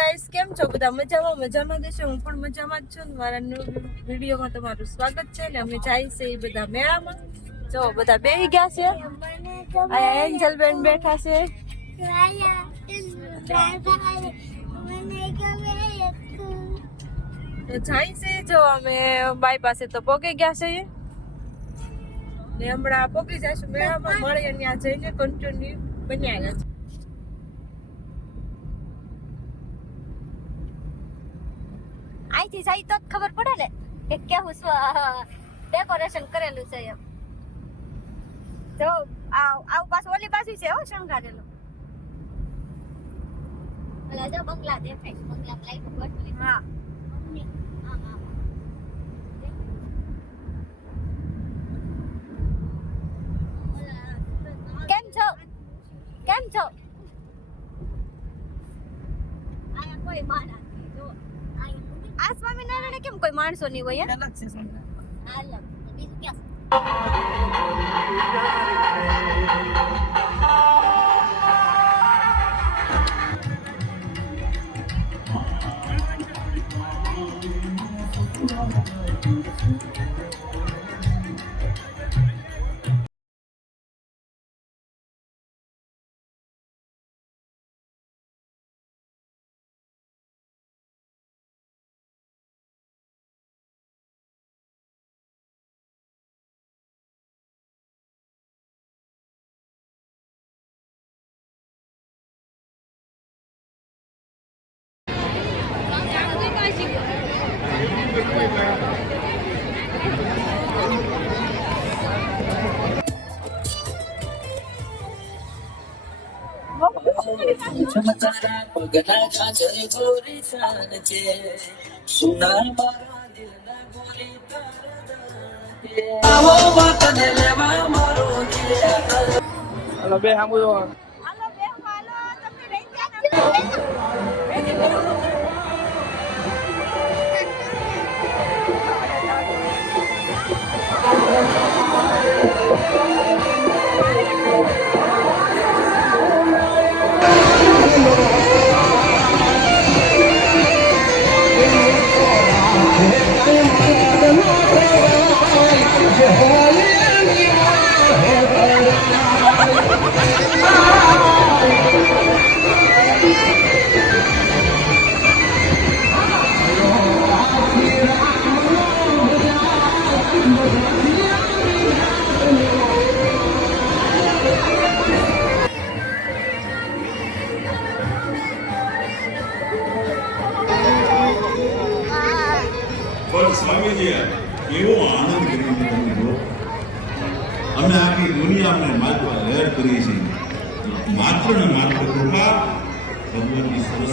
Guys, કેમ છો બધા? મજામાં દેશો. હું પણ મજામાં જ છું. મારા વિડીયોમાં તમારું સ્વાગત છે. ને અમે જાય છે એ બધા મેળામાં. જો બધા બેહી ગયા છે. અહીંયા એન્જલ બેન બેઠા છે. તો જાય છે. જો અમે બાઈ પાસે તો પોગી ગયા છે. ને હમણાં પોગી જઈશું મેળામાં. મળીએ ત્યાં જઈને કન્ટિન્યુ બન્યા છે. અહીંથી જાય તો જ ખબર પડે ને કે કેવું ડેકોરેશન કરેલું છે એમ. જો આવું પાછું ઓલી બાજુ છે હો શણગારેલું. ઓલા જો બંગલા દેખાય, બંગલા લાઈટ ગોઠવી. હા કેમ છો? કેમ છો? આયા કોઈ માણસ નહીં. જો આ સ્વામિનારાયણ કેમ કોઈ માણસો નહીં હોય? અલગ છે સ્વામિનારાયણ. અલગ બીજું ક્યાં? ચમકારા પગના ઝાંઝર ગોરી શાન છે સુના મારા દિલના ગોરી તારા આવો વાતને લેવા મારો છે હાલો બે સાંભળો. હાલો બે હાલો તમે રહી ગયા પણ સ્વામીજી એવો આનંદ કરીને તમે લો. અમે આખી દુનિયા અમને માત્ર લહેર કરી છે. માત્ર ને માત્ર કૃપા ભગવતી સરસ